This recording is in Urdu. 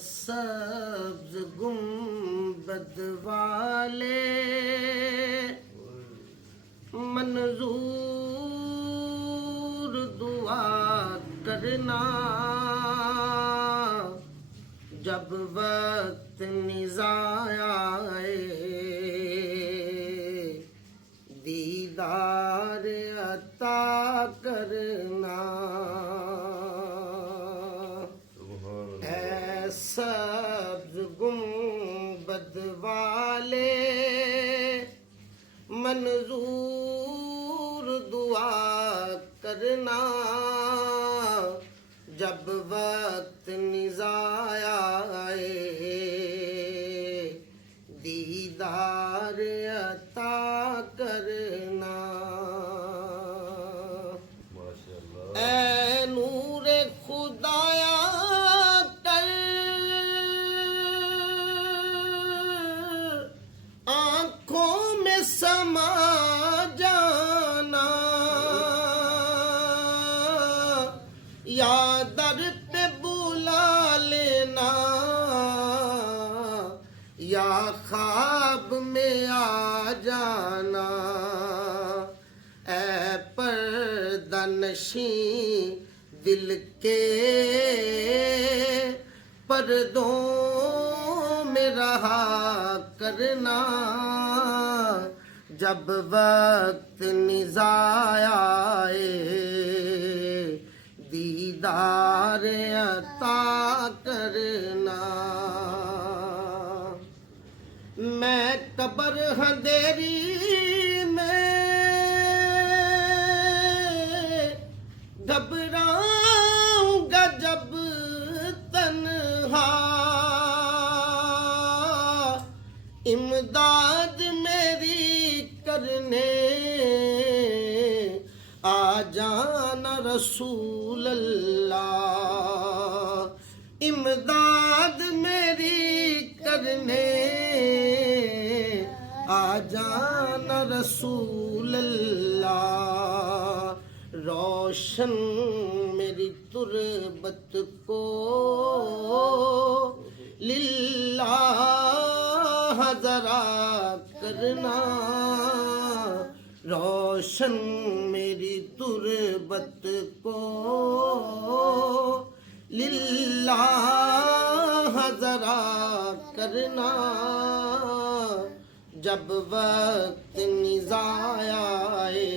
سبز گنبد والے منظور دعا کرنا، جب وقت نزاع آئے دیدار عطا کرنا۔ اے سبز گنبد والے منظور دعا کرنا، جب وقت نزاع آئے دیدار عطا کرنا۔ اے نور خدایا کر آنکھوں میں سما جانا، یا در پہ بلا لینا، یا خواب میں آ جانا۔ اے پردہ نشین دل کے پردوں میں رہا کرنا، جب وقت نزاع آئے دیدار عطا کرنا۔ میں قبر اندھیری میں گھبراؤں گا جب تنہا، امداد میری کرنے آ جانا رسول اللہ، امداد میری کرنے آ جانا رسول اللہ۔ روشن میری تربت کو للہ ذرا کرنا، روشن میری تربت کو للہ ذرا کرنا، جب وقت نزاع آئے